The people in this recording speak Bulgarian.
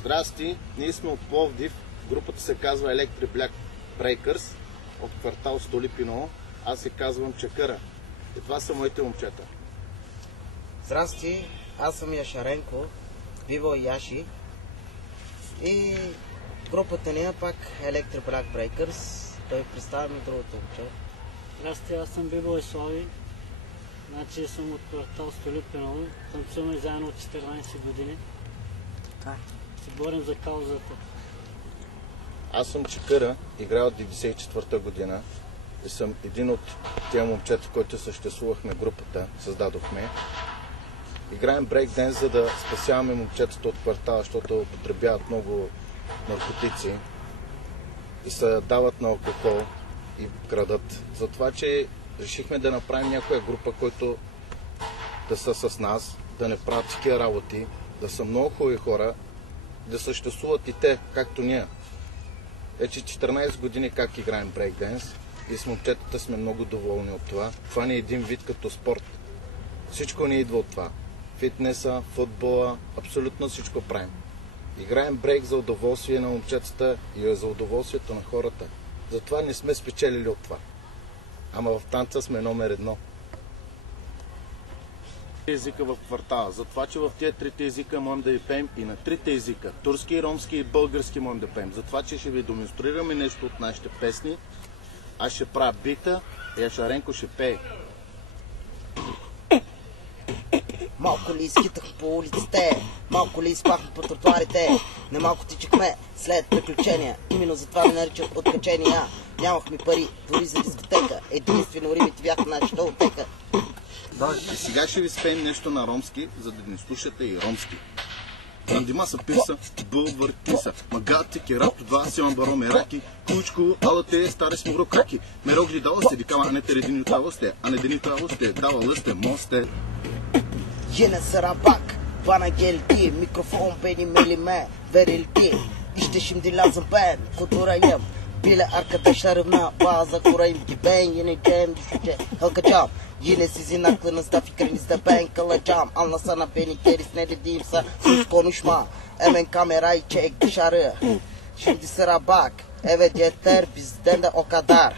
Здрасти, ние сме от Пловдив, групата се казва Electric Black Breakers от квартал Столипиново. Аз се казвам Чакъра и това са моите момчета. Здрасти, аз съм Яшаренко, Виво и Яши и групата ни е пак Electric Black Breakers. Той представя ми другото момче. Здрасти, аз съм Бибо и Слави. Значи съм от квартал Столипиново. Танцуваме заедно от 14 години. Се борим за каузата. Аз съм Чакъра, играя от 94-та година и съм един от тия момчета, които съществувахме групата, създадохме. Играем брейкденс, за да спасяваме момчетата от квартала, защото употребяват много наркотици и се дават на алкохол и крадат. Затова, че решихме да направим някоя група, които да са с нас, да не правят такива работи, да са много хубави хора, да съществуват и те, както ние. Вече 14 години как играем брейкденс и с момчетата сме много доволни от това. Това ни е един вид като спорт. Всичко ни идва от това. Фитнеса, футбола, абсолютно всичко правим. Играем брейк за удоволствие на момчетата и за удоволствието на хората. Затова не сме спечелили от това. Ама в танца сме номер 1. Езика в квартала. Затова, че в тези трите езика можем да ви пеем и на трите езика. Турски, ромски и български можем да пеем. Затова, че ще ви демонстрираме нещо от нашите песни. Аз ще правя бита и Яшаренко ще пее. Малко ли изхитах по улиците, малко ли изпахме по тротуарите, немалко тичахме след приключения, именно затова ме наричат откачения. Нямахме пари, дори за дискотека, единствено римите бяха нашата отека. И сега ще ви спеем нещо на ромски, за да ни слушате и ромски. Рандима са писа, бълвъртиса, магати, керато, два сион баро мераки, кучко, ала те, стари смуро краки, мерогли дала сте, викама, а не те редини отава сте, а не дени това сте, дава лъсте, мосте. Yine sıra bak, bana geldi, mikrofon benim elime verildi. İşte şimdi lazım ben kudurayım, bile arkadaşlarımla bazen kurayım ki ben yeneceğim, düşeceğim, kalkacağım. Yine sizin aklınızda, fikrinizde ben kalacağım. Anlasana beni, gerisi ne dediğimse sus konuşma. Hemen kamerayı çek dışarı. Şimdi sıra bak, evet yeter bizden de o kadar.